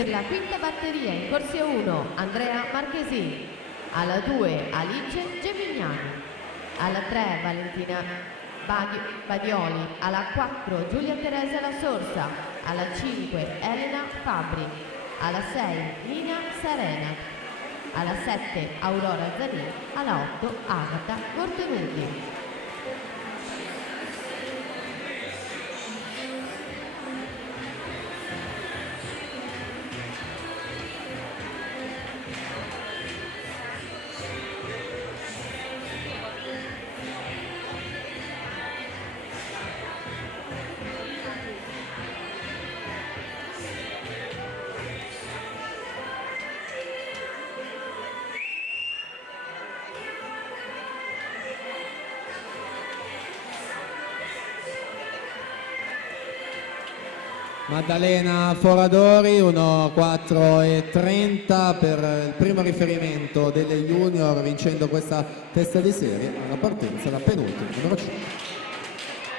Per la quinta batteria in corsia 1 Andrea Marchesini, alla 2 Alice Gemignani, alla 3 Valentina Badioli, alla 4 Giulia Teresa La Sorsa, alla 5 Elena Fabri, alla 6 Nina Serena, alla 7 Aurora Zanin, alla 8 Agata Cortenuti. Maddalena Foradori 1:4:30 per il primo riferimento delle junior, vincendo questa testa di serie alla partenza da penultimo numero 5.